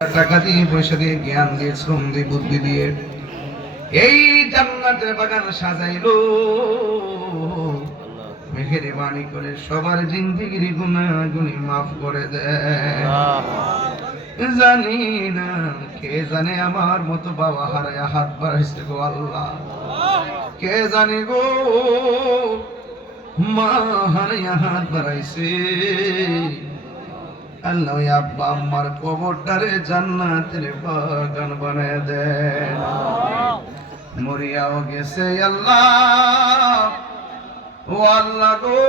টাকা দিয়ে পয়সা দিয়ে জ্ঞান দিয়ে শ্রম দিয়ে বুদ্ধি দিয়ে এই জান্নাতের বাগান সাজাইলো। মেহেরবানি করে সবার জিন্দেগির গুনাহগুলি মাফ করে দেয়। জানি না কে জানে আমার মতো বাবা হারায়া হাত বাড়াইছে গো আল্লাহ, কে জানে গো মা হারায়া হাত বাড়াইছে। আল্লাহ ওই আব্বা আম্মার কবরটারে জান্নাতের বাগান বানায় দেন। মরিয়াও গেছে আল্লাহ, ও আল্লাহ গো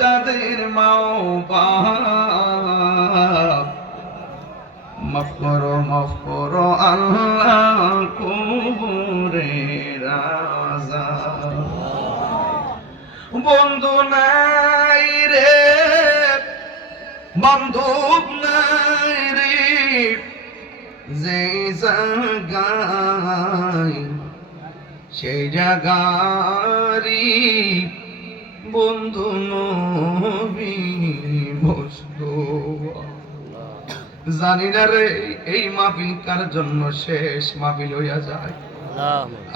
যাদের মাও বাপ মাফ করো আল্লাহ কবরে রাজা। বন্ধু নাই রে বান্ধব নাই রে, যে জায়গায় সেই জায়গারি বন্ধু নবী বসতো। জানি না রে এই মাহফিল কার জন্য শেষ মাহফিল হইয়া যায়।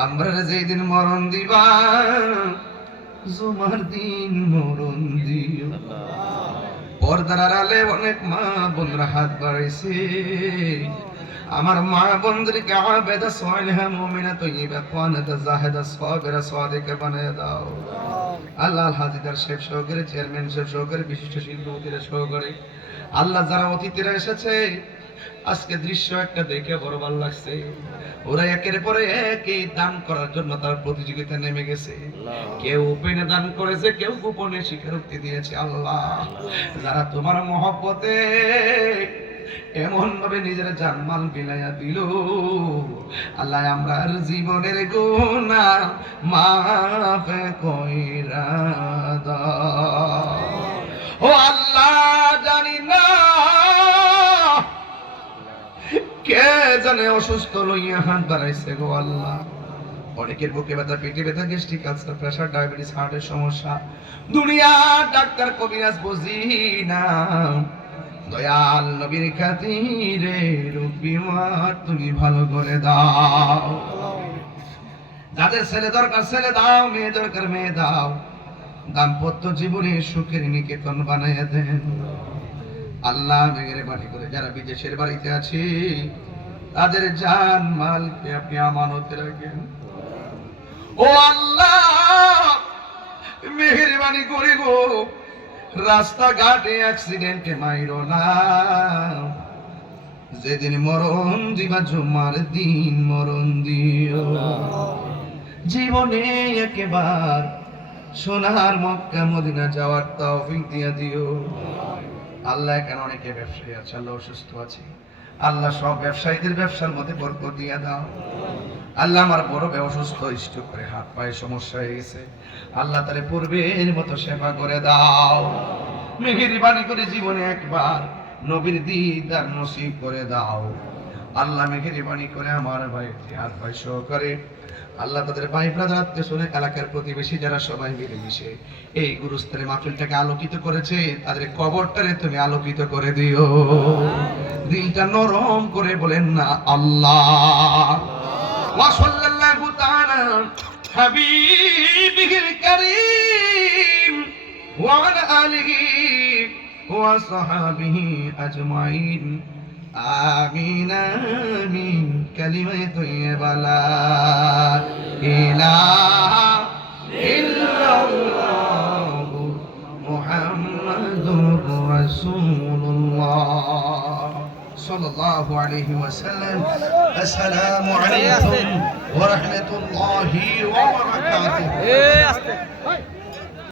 আমরা যেই দিন মরণ দিবা জুমার দিন মরণ দিও। পর্দার আড়ালে অনেক মা বোনরা হাত বাড়াইছে। আমার মা বোনদেরকে আবেদা সালিহা মুমিনা তয়্যিবা কানিতা জাহিদা সাবিরা সাদিকা বানায় দাও। আল্লাহ হাজিদার শেখ সহকারী চেয়ারম্যান শেখ সহকারী বিশিষ্ট শিল্পপতিরা সহকারী আল্লাহ যারা অতিথিরা এসেছে আজকে দৃশ্য একটা দেখে বড় ভালো লাগছে। ওরা একের পরে একই দান করার জন্য তার প্রতিযোগিতা নেমে গেছে। কেউ ওপেনে দান করেছে, কেউ গোপনে স্বীকারোক্তি দিয়েছে। আল্লাহ যারা তোমার মহব্বতে এমন ভাবে নিজের জানমাল বিলাইয়া দিল, আল্লাহ আমরা জীবনের গুনাহ মাফ কইরা দাও। ও আল্লাহ জানি না কে জানে অসুস্থ লইয়া হাত বাড়াইছে গো আল্লাহ। অনেকের বুকে ব্যথা, পেটে ব্যথা, গ্যাস্ট্রিক আলসার, প্রেসার, ডায়াবেটিস, হার্টের সমস্যা। দুনিয়া ডাক্তার কবিরাজ বুঝি না, দয়াল নবীর খাতিরে রোগ বিমার তুমি ভালো করে দাও। যাদের ছেলে দরকার ছেলে দাও, মেয়ে দরকার মেয়ে দাও। দাম্পত্য জীবনে সুখের নিকেতন বানাইয়া দেন আল্লাহ। মেহেরবানি করে যারা বিদেশের বাড়িতে আছে তাদের জান মালকে আপনি আমানতে রাখেন। ও আল্লাহ মেহেরবানি করে গো রাস্তাঘাটে অ্যাক্সিডেন্টে মাইরো না। যেদিন মরণ দিবা জুমার দিন মরণ দিও। জীবনে একেবার সোনার মক্কা মদিনা যাওয়ার তৌফিক দিয়া দিও আল্লাহ। কেন অনেকে ব্যবসায়ী আছে, আল্লাহ অসুস্থ আছে, আল্লাহ সব ব্যবসায়ীদের ব্যবসার মধ্যে বরকত দিয়া দাও। আল্লাহ আমার বড় অসুস্থ, স্ট্রোক করে হাত পায়ে সমস্যা হয়ে গেছে, আল্লাহ তারে পূর্বের মতো সেবা করে দাও। মেহেরবানি করে জীবনে একবার নবীর দিদার নসিব করে দাও আল্লাহ। মেহেরবানি করে আমার ভাই হাত ভাই সহকারে আল্লাহ তাদের ভাই ব্রাদার আত্মীয় স্বজন এলাকার প্রতিবেশী যারা সবাই মিলেমিশে এই গুরুস্থানে মাহফিলটাকে আলোকিত করেছে তাদের কবরটারে তুমি আলোকিত করে দিও। দিলটা নরম করে বলেন না আল্লাহ। ওয়া সাল্লাল্লাহু তাআলা হাবিবিল কারীম ওয়া আলা আলিহি ওয়া সাহবিহি আজমাইন। আমিন আমিন কালিমা তয়্যিবা লা ইলাহা ইল্লাল্লাহ মুহাম্মাদুর রাসূলুল্লাহ সাল্লাল্লাহু আলাইহি ওয়াসাল্লাম। আসসালামু আলাইকুম ওয়া রাহমাতুল্লাহি ওয়া বারাকাতুহু।